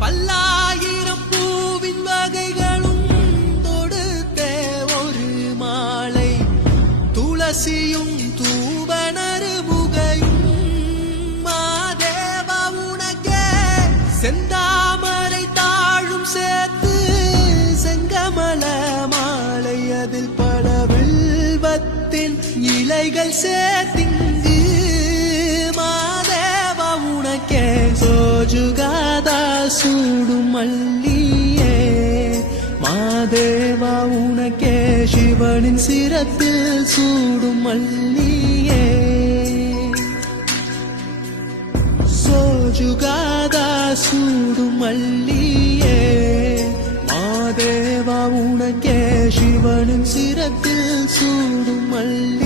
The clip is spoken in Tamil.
பல்லாயிரம் பூவின் வகைகளும் தொடுத்தே ஒரு மாலை, துளசியும் தூபனரு முகையும் மாதேவ உனக்கே, செந்தாமரை தாழும் சேர்த்து செங்கமல மாலை, அதில் பல வில்வத்தின் இலைகள் சேர்த்திங்கு மாதேவ உனக்கே, சோஜுகாதா சூடும் மல்லியே மாதேவா உனக்கே, சிவனின் சிரத்தில் சூடும் மல்லியே, சோஜுகாதா சூடும் மல்லியே மாதேவா உனக்கே, சிவனின் சிரத்தில் சூடும் மல்லி.